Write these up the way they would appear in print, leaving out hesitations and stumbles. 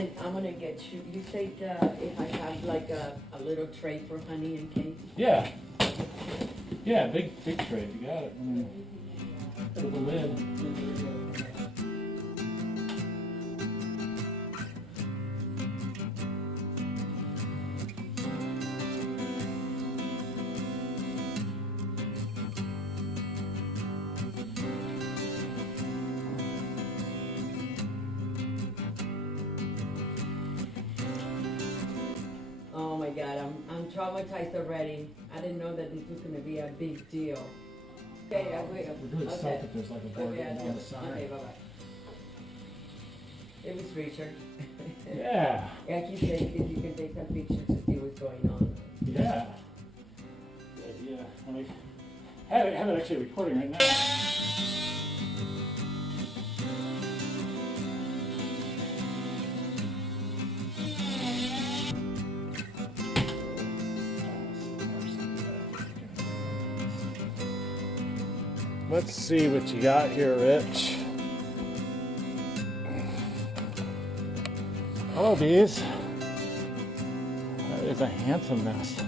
And I'm gonna get you, you said if I have like a little tray for honey and cake? Yeah. Yeah, big tray, you got it. With the lid. Oh my God, I'm traumatized already. I didn't know that this was gonna be a big deal. Okay, I will. We're doing stuff if there's like a board Okay, on the side. okay, bye-bye. It was Richard. Yeah. Yeah, he said if you can take some pictures to see what's going on. Yeah. Good idea. I have it actually recording right now. Let's see what you got here, Rich. Hello, bees. That is a handsome nest.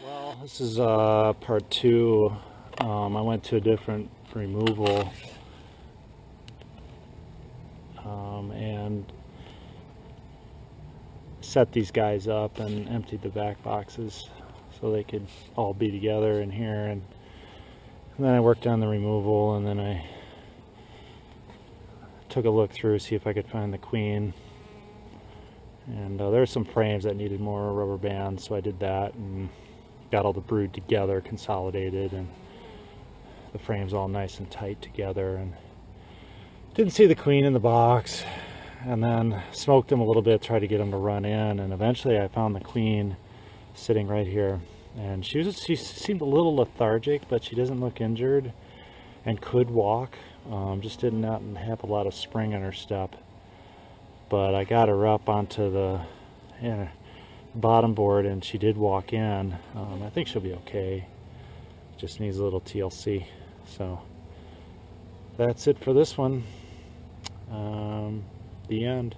Well, this is part two. I went to a different removal and set these guys up and emptied the back boxes so they could all be together in here, and then I worked on the removal, and then I took a look through, see if I could find the queen. And there's some frames that needed more rubber bands, so I did that and got all the brood together, consolidated, and the frames all nice and tight together. And didn't see the queen in the box, and then smoked them a little bit, tried to get them to run in, and eventually I found the queen sitting right here. And she seemed a little lethargic, but she doesn't look injured and could walk. Just did not have a lot of spring in her step. But I got her up onto the bottom board, and she did walk in. I think she'll be okay. Just needs a little TLC. So that's it for this one. The end.